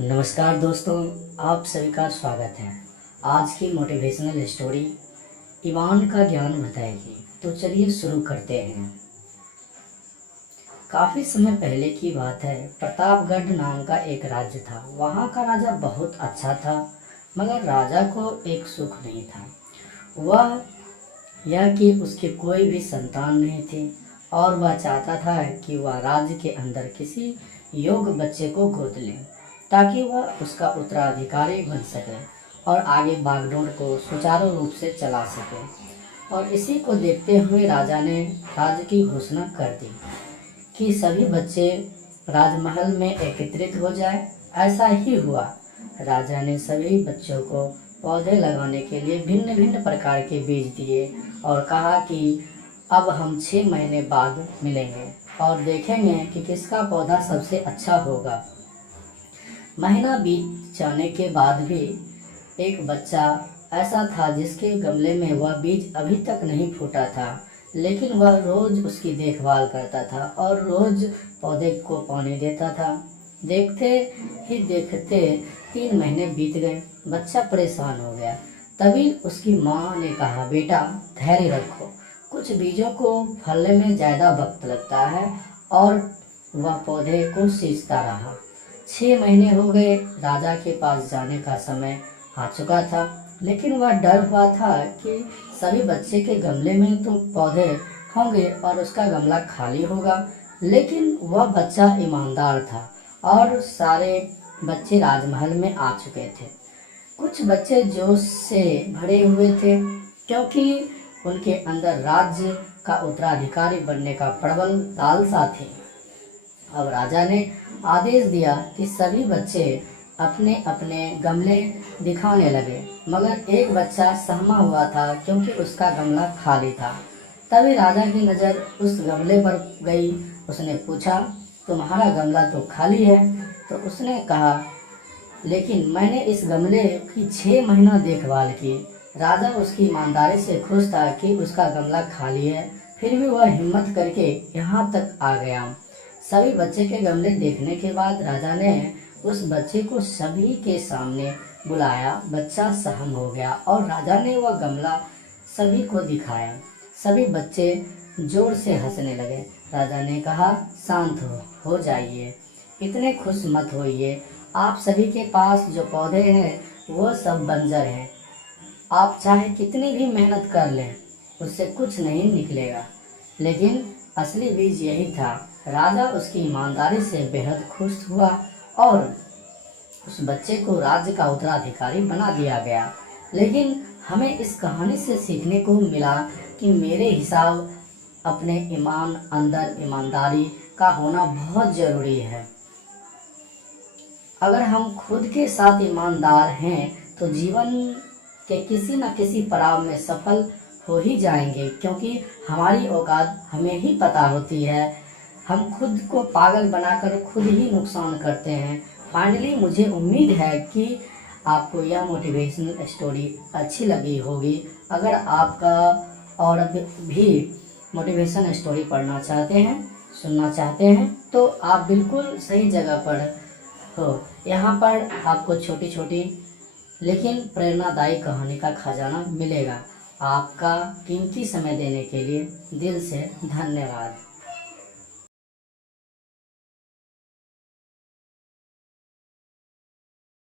नमस्कार दोस्तों, आप सभी का स्वागत है। आज की मोटिवेशनल स्टोरी ईमान का ज्ञान बताएगी। तो चलिए शुरू करते हैं। काफ़ी समय पहले की बात है। प्रतापगढ़ नाम का एक राज्य था। वहाँ का राजा बहुत अच्छा था, मगर राजा को एक सुख नहीं था। वह यह कि उसके कोई भी संतान नहीं थी और वह चाहता था कि वह राज्य के अंदर किसी योग्य बच्चे को गोद ले, ताकि वह उसका उत्तराधिकारी बन सके और आगे बागडोर को सुचारू रूप से चला सके। और इसी को देखते हुए राजा ने राज्य की घोषणा कर दी कि सभी बच्चे राजमहल में एकत्रित हो जाए। ऐसा ही हुआ। राजा ने सभी बच्चों को पौधे लगाने के लिए भिन्न भिन्न प्रकार के बीज दिए और कहा कि अब हम 6 महीने बाद मिलेंगे और देखेंगे कि किसका पौधा सबसे अच्छा होगा। महीना बीत जाने के बाद भी एक बच्चा ऐसा था जिसके गमले में वह बीज अभी तक नहीं फूटा था, लेकिन वह रोज उसकी देखभाल करता था और रोज पौधे को पानी देता था। देखते ही देखते 3 महीने बीत गए। बच्चा परेशान हो गया। तभी उसकी माँ ने कहा, बेटा धैर्य रखो, कुछ बीजों को फलने में ज़्यादा वक्त लगता है। और वह पौधे को सींचता रहा। 6 महीने हो गए। राजा के पास जाने का समय आ चुका था, लेकिन वह डर हुआ था कि सभी बच्चे के गमले में तो पौधे होंगे और उसका गमला खाली होगा। लेकिन वह बच्चा ईमानदार था और सारे बच्चे राजमहल में आ चुके थे। कुछ बच्चे जोश से भरे हुए थे, क्योंकि उनके अंदर राज्य का उत्तराधिकारी बनने का प्रबल लालसा थी। अब राजा ने आदेश दिया कि सभी बच्चे अपने अपने गमले दिखाने लगे, मगर एक बच्चा सहमा हुआ था क्योंकि उसका गमला खाली था। तभी राजा की नज़र उस गमले पर गई। उसने पूछा, तुम्हारा गमला तो खाली है। तो उसने कहा, लेकिन मैंने इस गमले की 6 महीना देखभाल की। राजा उसकी ईमानदारी से खुश था कि उसका गमला खाली है, फिर भी वह हिम्मत करके यहाँ तक आ गया। सभी बच्चे के गमले देखने के बाद राजा ने उस बच्चे को सभी के सामने बुलाया। बच्चा सहम हो गया और राजा ने वह गमला सभी को दिखाया। सभी बच्चे जोर से हंसने लगे। राजा ने कहा, शांत हो जाइए, इतने खुश मत होइए। आप सभी के पास जो पौधे हैं वो सब बंजर हैं। आप चाहे कितनी भी मेहनत कर लें, उससे कुछ नहीं निकलेगा। लेकिन असली बीज यही था। राजा उसकी ईमानदारी से बेहद खुश हुआ और उस बच्चे को राज्य का उत्तराधिकारी बना दिया गया। लेकिन हमें इस कहानी से सीखने को मिला कि मेरे हिसाब अपने अंदर ईमानदारी का होना बहुत ज़रूरी है। अगर हम खुद के साथ ईमानदार हैं तो जीवन के किसी न किसी पड़ाव में सफल हो ही जाएंगे, क्योंकि हमारी औकात हमें ही पता होती है। हम खुद को पागल बनाकर खुद ही नुकसान करते हैं। फाइनली मुझे उम्मीद है कि आपको यह मोटिवेशनल स्टोरी अच्छी लगी होगी। अगर आपका और भी मोटिवेशन स्टोरी पढ़ना चाहते हैं, सुनना चाहते हैं, तो आप बिल्कुल सही जगह पर हो। यहाँ पर आपको छोटी छोटी लेकिन प्रेरणादायी कहानी का खजाना मिलेगा। आपका कीमती समय देने के लिए दिल से धन्यवाद।